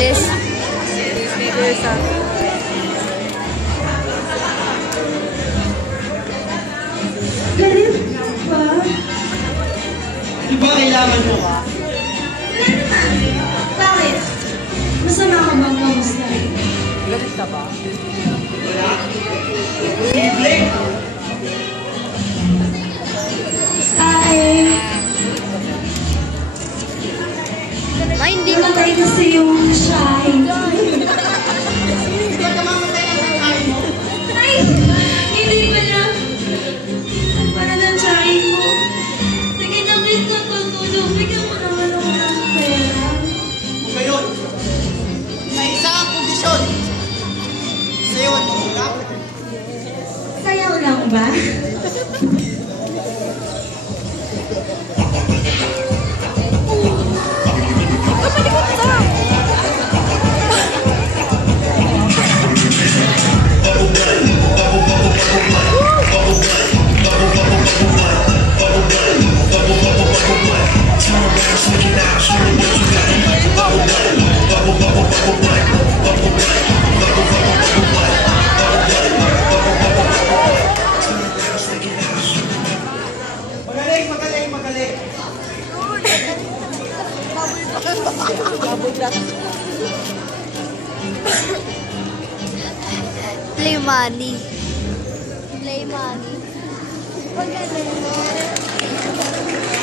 bilis. Bilis ah. Galit ba? Di ba kailangan mo? Bakit? Masama ka bang kamustahin? Galit ka ba? Libre! Ay, Ma, hindi ka matay kasi yung shine. Ay, hindi pa na. Para ng shine mo. Sige na, please, natutulog. Bigyan mo naman ako ng pera. Kung gayon, sa isang kondisyon, sa'yo at mahulap, Sayaw lang ba? magaling, magaling, magaling. play money. Play money. Pag ganun mo.